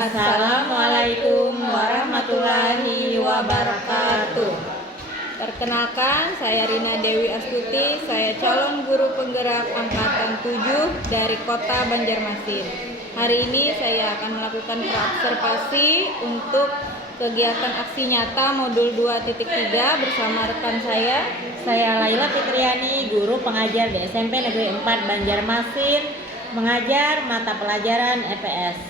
Assalamualaikum warahmatullahi wabarakatuh. Perkenalkan, saya Rina Dewi Astuti, saya calon guru penggerak angkatan 7 dari Kota Banjarmasin. Hari ini saya akan melakukan observasi untuk kegiatan aksi nyata modul 2.3 bersama rekan saya. Saya Laila Fitriani, guru pengajar di SMP Negeri 4 Banjarmasin, mengajar mata pelajaran EPS.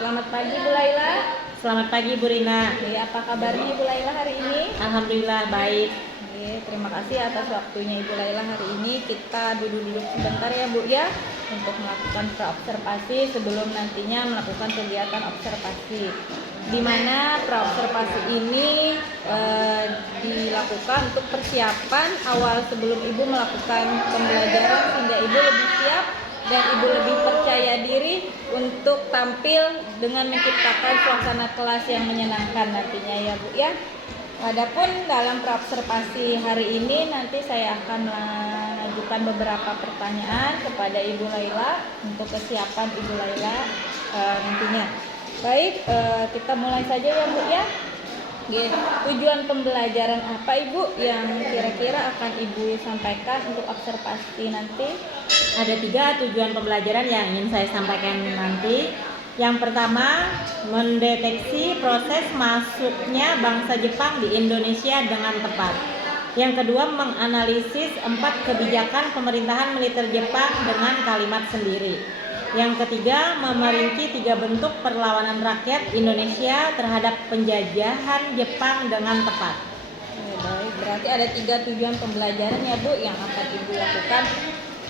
Selamat pagi Bu Laila. Selamat pagi Bu Rina. Apa kabarnya Ibu Laila hari ini? Alhamdulillah baik. Terima kasih atas waktunya Ibu Laila hari ini. Kita duduk-duduk sebentar ya Bu ya, untuk melakukan praobservasi sebelum nantinya melakukan kegiatan observasi. Di mana praobservasi ini dilakukan untuk persiapan awal sebelum Ibu melakukan pembelajaran, sehingga Ibu lebih siap dan Ibu lebih percaya diri untuk tampil dengan menciptakan suasana kelas yang menyenangkan nantinya ya Bu ya. Adapun dalam praobservasi hari ini nanti saya akan mengajukan beberapa pertanyaan kepada Ibu Laila untuk kesiapan Ibu Laila nantinya. Baik, kita mulai saja ya Bu ya. Tujuan pembelajaran apa Ibu yang kira-kira akan Ibu sampaikan untuk observasi nanti? Ada 3 tujuan pembelajaran yang ingin saya sampaikan nanti. Yang pertama, mendeteksi proses masuknya bangsa Jepang di Indonesia dengan tepat. Yang kedua, menganalisis 4 kebijakan pemerintahan militer Jepang dengan kalimat sendiri. Yang ketiga, memerinci 3 bentuk perlawanan rakyat Indonesia terhadap penjajahan Jepang dengan tepat. Baik, berarti ada 3 tujuan pembelajaran ya Bu yang akan Ibu lakukan.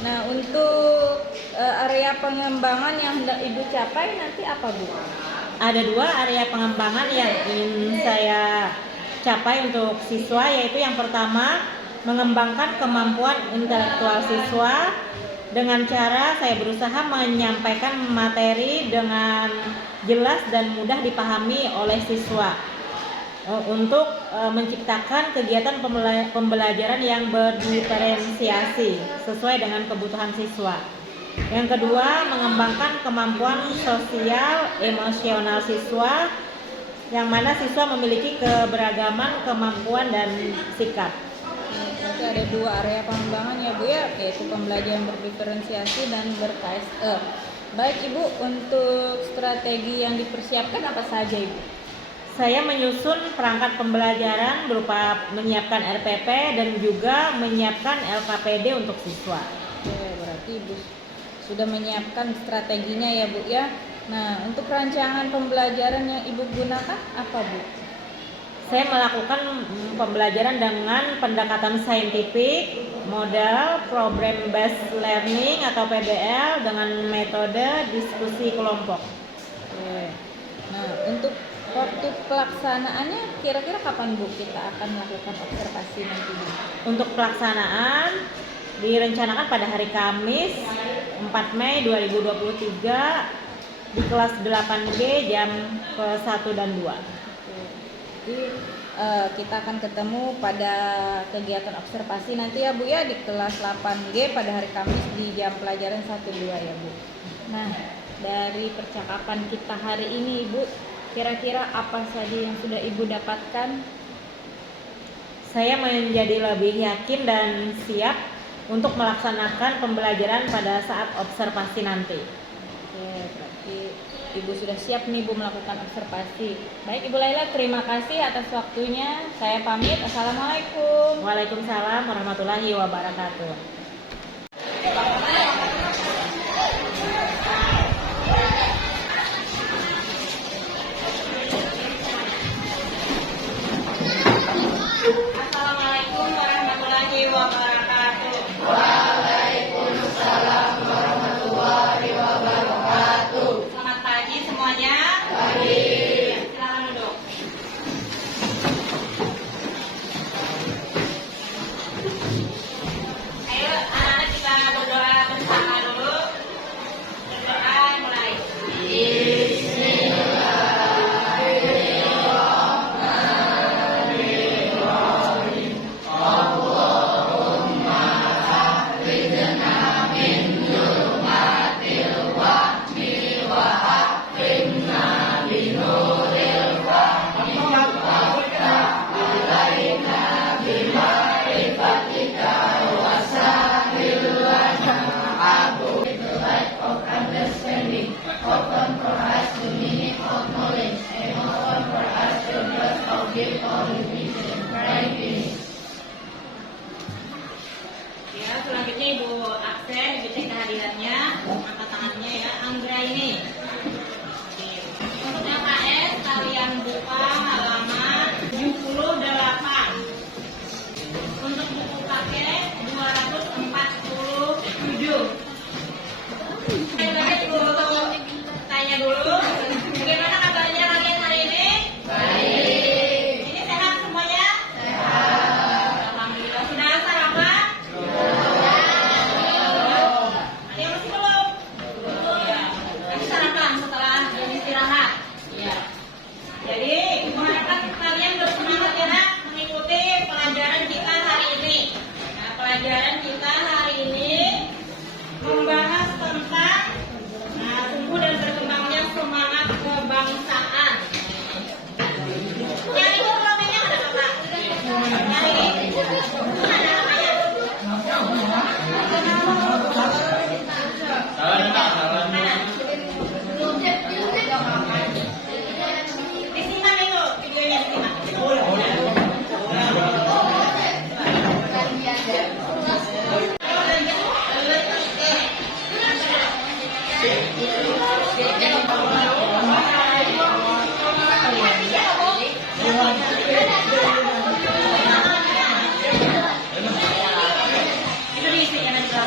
Nah, untuk area pengembangan yang hendak Ibu capai nanti apa Bu? Ada 2 area pengembangan yang ingin saya capai untuk siswa, yaitu yang pertama, mengembangkan kemampuan intelektual siswa dengan cara saya berusaha menyampaikan materi dengan jelas dan mudah dipahami oleh siswa untuk menciptakan kegiatan pembelajaran yang berdiferensiasi sesuai dengan kebutuhan siswa. Yang kedua, mengembangkan kemampuan sosial emosional siswa, yang mana siswa memiliki keberagaman kemampuan dan sikap. Berarti ada 2 area pengembangan ya Bu ya, yaitu pembelajaran berdiferensiasi dan ber-KSE. Baik Ibu, untuk strategi yang dipersiapkan apa saja Ibu? Saya menyusun perangkat pembelajaran berupa menyiapkan RPP dan juga menyiapkan LKPD untuk siswa. Oke, berarti Ibu sudah menyiapkan strateginya ya Bu ya. Nah, untuk rancangan pembelajaran yang Ibu gunakan apa Bu? Saya melakukan pembelajaran dengan pendekatan saintifik, model problem based learning atau PBL dengan metode diskusi kelompok. Oke. Nah, untuk waktu pelaksanaannya kira-kira kapan Bu kita akan melakukan observasi nantinya? Untuk pelaksanaan direncanakan pada hari Kamis 4 Mei 2023 di kelas 8G jam ke-1 dan 2. Jadi kita akan ketemu pada kegiatan observasi nanti ya Bu ya di kelas 8G pada hari Kamis di jam pelajaran 1-2 ya Bu. Nah, dari percakapan kita hari ini Ibu, kira-kira apa saja yang sudah Ibu dapatkan? Saya menjadi lebih yakin dan siap untuk melaksanakan pembelajaran pada saat observasi nanti. Oke, berarti Ibu sudah siap nih Bu melakukan observasi. Baik Ibu Laila, terima kasih atas waktunya. Saya pamit. Assalamualaikum. Waalaikumsalam warahmatullahi wabarakatuh. Assalamualaikum warahmatullahi wabarakatuh. Waalaikumsalam warahmatullahi wabarakatuh. Selamat pagi semuanya. Pagi. Silakan duduk. Ayo anak-anak kita berdoa bersama. kaliannya, angkat tangannya ya, Anggra ini. Untuk LKS kalian buka halaman 78. Untuk buku paket 247. Tanya dulu, bagaimana kabarnya kalian hari ini? Baik. Ini sehat semuanya? Sehat. Alhamdulillah. Sudah sarapan? Ada yang masih belum? Ya. Nanti sarapan setelah jam istirahat. Ya. Jadi, mengharapkan kalian bersemangat ya nak mengikuti pelajaran kita hari ini. Nah, pelajaran kita hari ini membahas tentang tumbuh dan berkembangnya semangat kebangsaan. Yang itu namanya ada apa? Yang ini ada namanya. Mana? Disimak itu videonya disimak. Itu diisikan aja.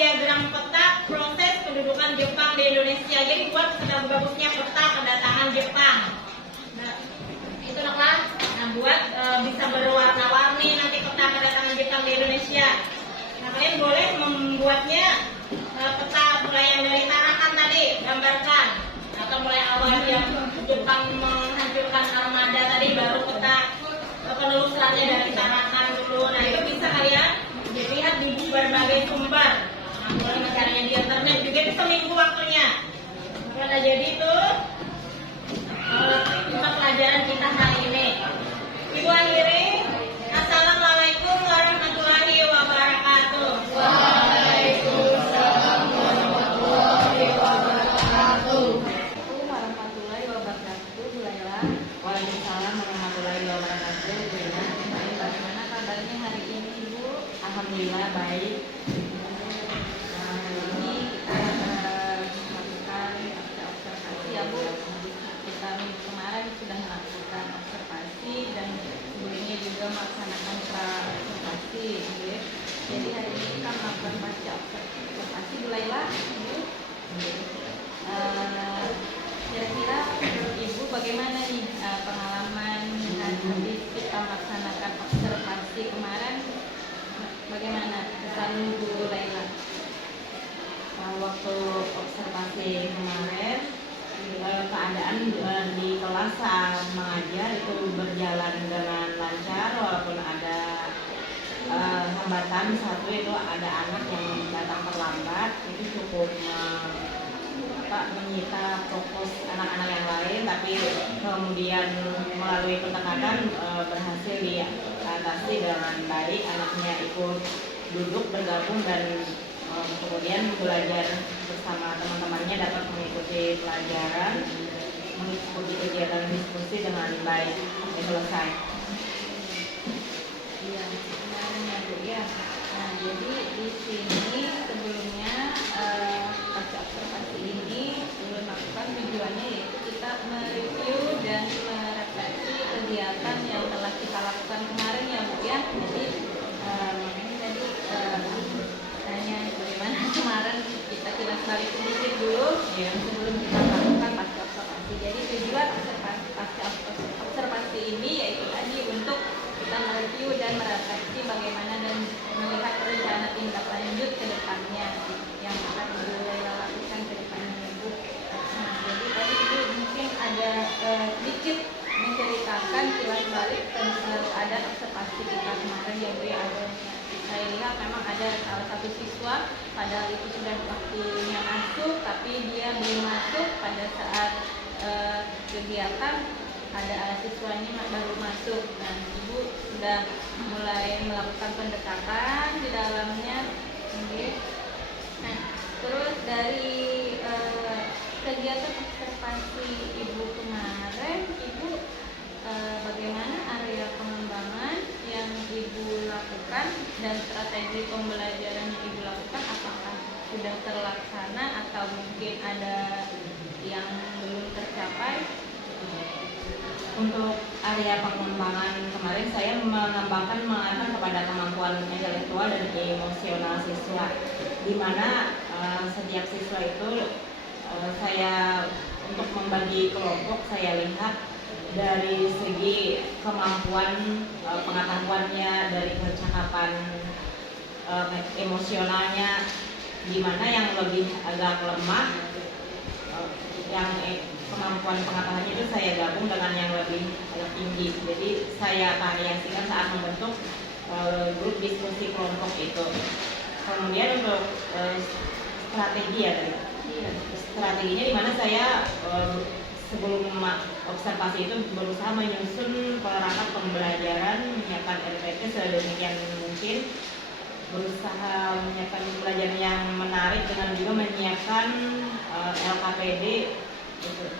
diagram peta proses pendudukan Jepang di Indonesia. Jadi buat sudah bagusnya peta kedatangan Jepang. Nah, itu naklah. Nah, buat bisa berwarna-warni nanti peta kedatangan Jepang di Indonesia. Nah, kalian boleh membuatnya peta mulai yang dari Tarakan tadi, gambarkan. Atau mulai awal yang Jepang menghancurkan armada tadi, baru peta penelusurannya dari Tarakan dulu. Nah, itu bisa kalian dilihat di berbagai sumber. Nah, boleh mencarinya di internet juga, itu seminggu waktunya. Maka jadi itu untuk pelajaran kita hari ini. Ibu akhiri, assalamualaikum warahmatullahi wabarakatuh. Waalaikumsalam warahmatullahi wabarakatuh. Assalamualaikum warahmatullahi wabarakatuh, Bu Laila. Waalaikumsalam warahmatullahi wabarakatuh. Baik, bagaimana kabarnya hari ini, Ibu? Alhamdulillah baik. Ini kita melakukan observasi ya, Bu. Kita minggu kemarin sudah melakukan observasi dan sebelumnya juga melaksanakan pra-observasi, gitu ya. Jadi hari ini kita melakukan pasca observasi, Bu Laila. Ibu, kira-kira menurut Ibu bagaimana nih pengalaman habis kita melaksanakan observasi kemarin? Bagaimana kesan Bu Laila? Waktu observasi kemarin, keadaan di kelas saat mengajar itu berjalan dengan lancar, walaupun ada hambatan satu, itu ada anak yang datang terlambat. Itu cukup menyita fokus anak-anak yang lain, tapi kemudian melalui pendekatan berhasil diatasi dengan baik. Anaknya ikut duduk bergabung dan kemudian belajar bersama teman-temannya, dapat mengikuti pelajaran, mengikuti kegiatan diskusi dengan baik sampai selesai. Iya, kemarin ya, Bu ya. Nah, jadi di sini sebelumnya pasca observasi ini sebelum melakukan tujuannya yaitu kita mereview dan merefleksi kegiatan yang telah kita lakukan kemarin ya, Bu ya. Jadi makanya tadi tanya bagaimana kemarin, kita kilas balik sedikit dulu ya, sebelum kita melakukan pasca observasi. Jadi tujuan pasca observasi ini yaitu tadi untuk kita mereview dan merefleksi bagaimana dan melihat rencana tindak lanjut ke depannya yang akan Ibu Laila lakukan ke depannya, Bu. Nah, jadi tadi Ibu mungkin ada sedikit menceritakan kilas balik tentang keadaan observasi kita kemarin ya, Bu ya. Saya lihat memang ada salah satu siswa, padahal itu sudah waktunya masuk, tapi dia belum masuk pada saat kegiatan. Ada siswanya baru masuk dan Ibu sudah mulai melakukan pendekatan di dalamnya. Nah, terus dari kegiatan observasi Ibu kemarin, Ibu bagaimana area pengembangan yang Ibu lakukan dan strategi pembelajaran yang Ibu lakukan, apakah sudah terlaksana atau mungkin ada yang belum tercapai? Untuk area pengembangan kemarin, saya mengarahkan kepada kemampuan intelektual dan emosional siswa, di mana setiap siswa itu saya untuk membagi kelompok, saya lihat dari segi kemampuan pengetahuannya, dari percakapan emosionalnya, di mana yang lebih agak lemah, yang kemampuan pengetahuannya itu saya gabung dengan yang lebih tinggi. Jadi saya variasikan saat membentuk grup diskusi kelompok itu. Kemudian untuk strategi ya tadi. Strateginya di mana saya sebelum observasi itu berusaha menyusun perangkat pembelajaran, menyiapkan RPP sedemikian mungkin, berusaha menyiapkan pembelajaran yang menarik dengan juga menyiapkan LKPD untuk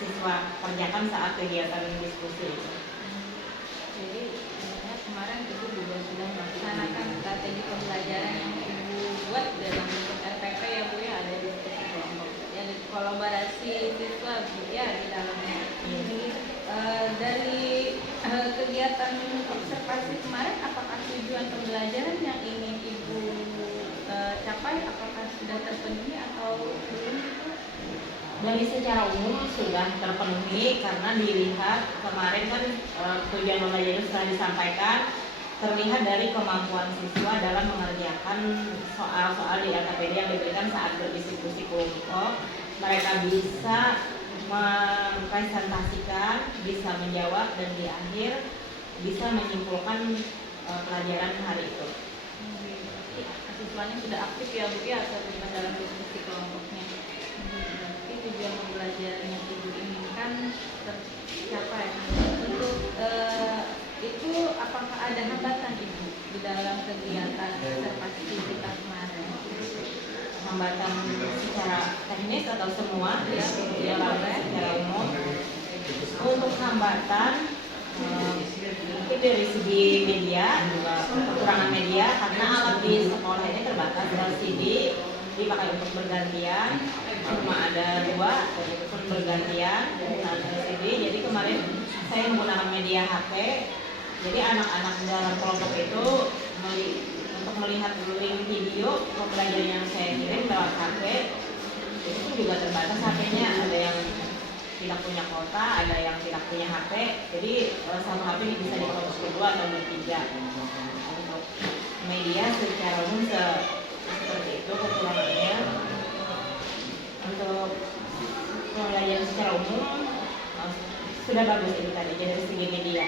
siswa kerjakan saat kegiatan diskusi. Jadi sebenarnya kemarin Ibu juga sudah melaksanakan strategi pembelajaran yang Ibu buat dalam bentuk RPP ya, Bu ya, ada diskusi kelompok, ya, ada kolaborasi siswa ya di dalamnya. Dari kegiatan observasi kemarin, apakah tujuan pembelajaran yang ingin Ibu capai apakah sudah terpenuhi atau belum? Dari secara umum sudah terpenuhi karena dilihat kemarin kan tujuan pembelajaran setelah disampaikan terlihat dari kemampuan siswa dalam mengerjakan soal-soal di LKPD yang diberikan saat berdiskusi kelompok. Mereka bisa mempresentasikan, bisa menjawab, dan di akhir bisa menyimpulkan pelajaran hari itu. Siswanya sudah aktif ya Bu ya terlibat dalam diskusi kelompoknya. Berarti tujuan pembelajaran yang Ibu inginkan tercapai. Untuk itu apakah ada hambatan Ibu di dalam kegiatan observasi kita kemarin? Hambatan secara teknis atau semua ya, secara umum. Untuk hambatan mungkin dari segi media juga kekurangan media karena alat di sekolah ini terbatas. LCD dipakai untuk bergantian, cuma ada 2 dan itu pun bergantian dengan LCD. Jadi kemarin saya menggunakan media HP. Jadi anak-anak dalam kelompok itu untuk melihat link video pembelajaran yang saya kirim lewat HP itu juga terbatas HP-nya. Ada yang tidak punya kuota, ada yang tidak punya HP. Jadi satu HP ini bisa dikelompok berdua atau bertiga. Untuk media secara umum seperti itu kekurangannya. Untuk pembelajaran secara umum sudah bagus ini tadi dari segi media.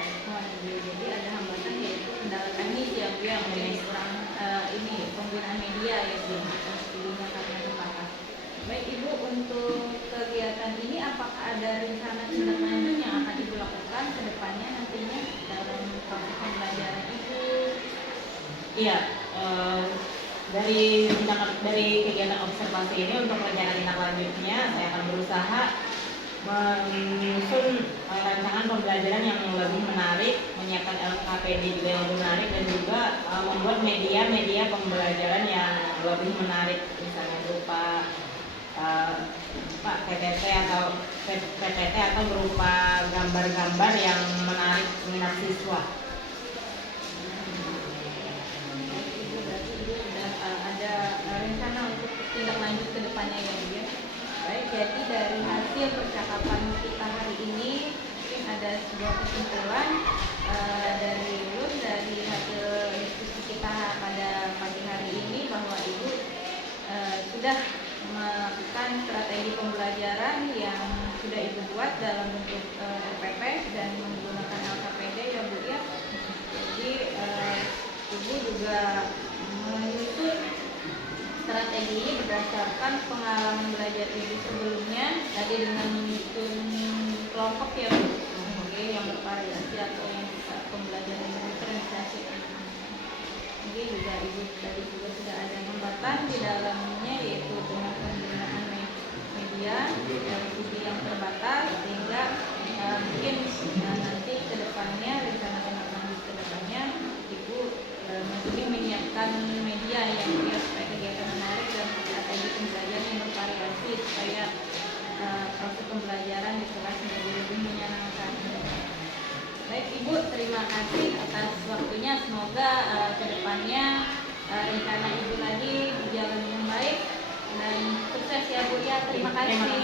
Jadi ada hambatan yaitu kendala teknis ya Bu yang kurang ini penggunaan media ya Bu studinya karena terbatas. Baik Ibu, untuk kegiatan ini apakah ada rencana tindak lanjut yang akan Ibu lakukan ke depannya nantinya dalam proses pembelajaran Ibu? Iya, dari kegiatan observasi ini untuk rencana tindak lanjutnya saya akan berusaha menyusun rancangan pembelajaran yang lebih menarik, menyiapkan LKPD juga yang lebih menarik, dan juga membuat media-media pembelajaran yang lebih menarik, misalnya berupa PPT atau berupa gambar-gambar yang menarik minat siswa. Ibu berarti Ibu sudah ada rencana untuk tindak lanjut ke depannya ya Bu ya? Baik, jadi dari hasil percakapan kita hari ini mungkin ada sebuah kesimpulan dari hasil diskusi kita pada pagi hari ini bahwa Ibu sudah melakukan strategi pembelajaran yang sudah Ibu buat dalam bentuk RPP dan menggunakan LKPD ya Bu ya. Jadi Ibu juga menyusun strategi ini berdasarkan pengalaman belajar Ibu sebelumnya tadi dengan menyusun kelompok ya Bu, yang bervariasi atau yang pembelajaran diferensiasi. Jadi juga Ibu tadi juga sudah ada hambatan di dalamnya yaitu dengan penggunaan media dari sisi yang terbatas sehingga mungkin nanti ke depannya rencana tindak lanjut ke depannya Ibu mungkin menyiapkan media yang supaya kegiatan menarik dan strategi pembelajaran yang bervariasi supaya proses pembelajaran di kelas menjadi lebih menyenangkan. Baik Ibu, terima kasih atas waktunya. Semoga kedepannya rencana Ibu tadi berjalan dengan baik dan sukses ya Bu ya. Terima kasih.